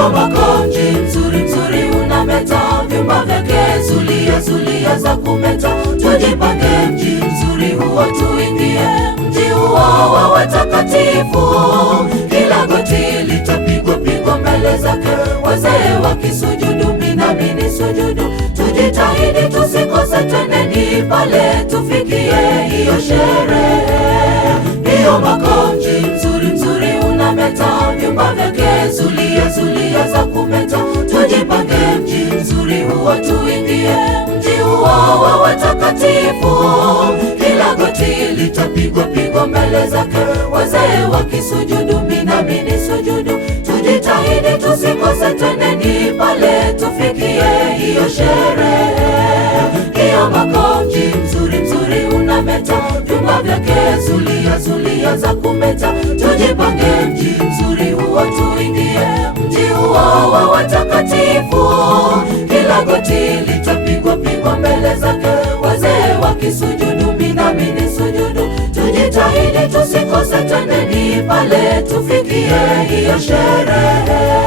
Ndiyo makao mji mzuri mzuri unameta, vyumba vyake zulia zulia za kumeta. Tujipange mji mzuri huo tuingie, mji huo wa watakatifu. Kila goti litapigwa pigwa mbele zake, wazee wakisujudu, mimi nami nisujudu. Tujitahidi tusikose, twendeni pale tufikie hiyo sherehe. Ndiyo makao mji mzuri mzuri unameta, vyumba vyake zulia zulia za kumeta. Tujipange mji mzuri huo tuingie, mji huo wa watakatifu. Kila goti litapigwa pigwa mbele zake, wazee wakisujudu, mimi nami nisujudu. Tujitahidi tusikose, twendeni pale tufikie hiyo sherehe. Ndiyo makao mji mzuri mzuri unameta, vyumba vyake zulia zulia za kumeta. Tujipange mji mzuri huo tuingie, mji huo wa watakatifu. Kila goti litapigwa pigwa mbele zake, wazee wakisujudu, mimi nami nisujudu. Tujitahidi tusikose, twendeni pale tufikie hiyo sherehe.